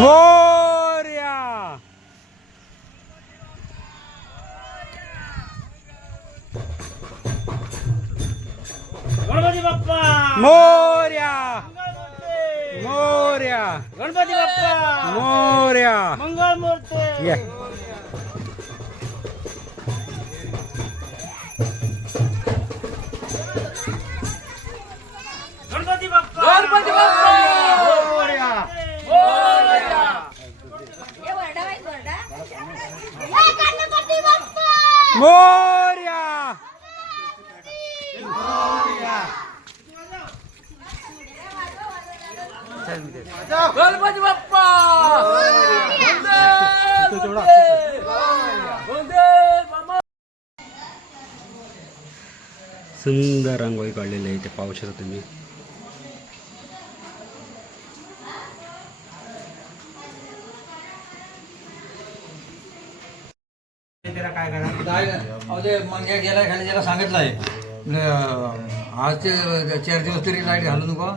मोर्या गणपती बाप्पा! मोर्या मोर्या गणपती बाप्पा! मोर्या मंगळमूर्ती! ये मोर्या गणपती बाप्पा! सुंदर रांगोळी काढलेली आहे ते पाहू शकता तुम्ही. करा काय करा काय अहो गेला खाली ज्याला सांगितलं आहे आज ते चार दिवस तरी लाइट घालू नको.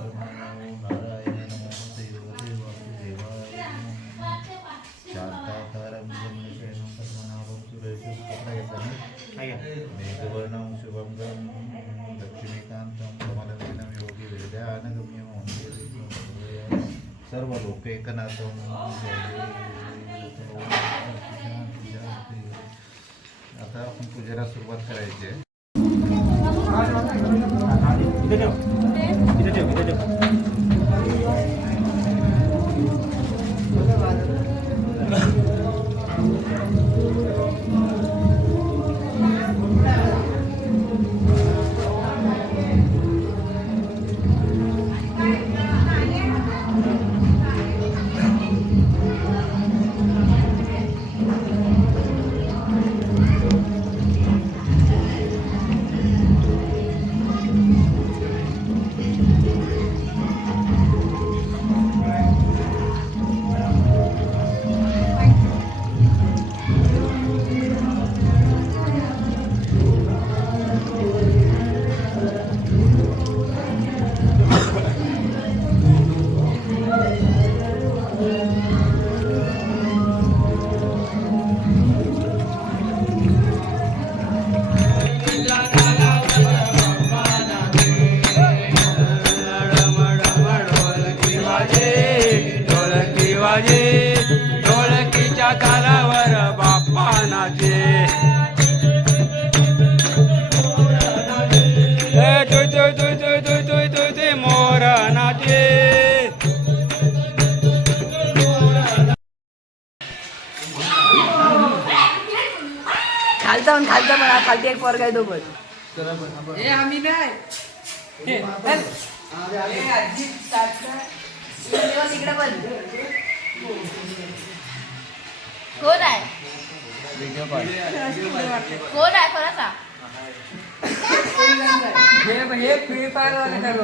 सर्व लोक एकनाथ आता आपण पूजेला सुरुवात करायची आहे. खालचा पण खालचा पण हा खालती एक पोरगा आहे तो पण हे आम्ही नाही. हे. हे आजी. हे तिकडे पण कोण आहे? कोण आहे सांग हे हे फ्री फायर वाले सर्व.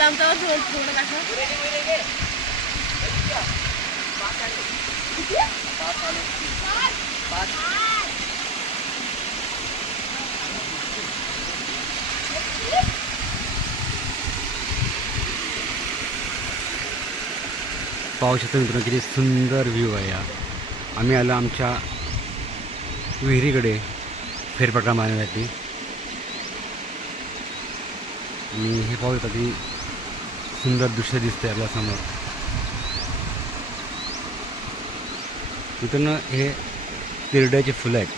तो विमान झाला निघालो पाहू शकता मित्रांनो किती सुंदर व्ह्यू आहे हा आम्ही आलो आमच्या विहिरीकडे फेरफटका मारण्यासाठी. आणि हे पाहू शकता की सुंदर दृश्य दिसते आपल्यासमोर. मित्रांनो हे तिरड्याचे फुलं आहेत.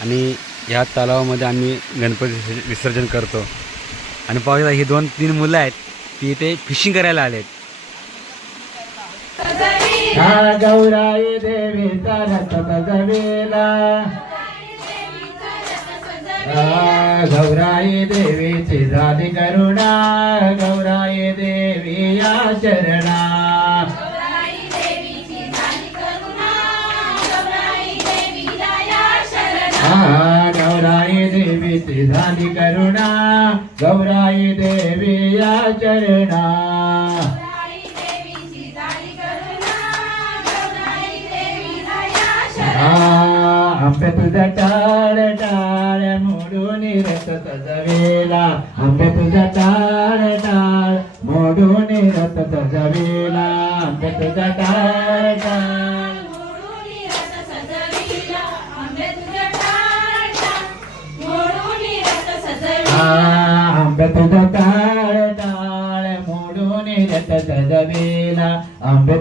आणि या तलावामध्ये आम्ही गणपती विसर्जन करतो. आणि पाहू ही दोन तीन मुलं आहेत. ती इथे फिशिंग करायला आलेत. आहेत गौराई देवीचा रथ सजवेला आ, गौराई देवीची झाली करुणा गौराई देवी या चरणा आ, गौराई देवीची झाली करुणा गौराई देवी या चरणा आ, आंबे तुझा टाळ टाळ मोडून रथ सजवेला. आंबे तुझा टाळ टाळ मोडून रथ सजवेला. आंबे तुझा टाळ टाळ आंबे तुझा टाळ टाळ मोडून रथ सजवेला. आंबे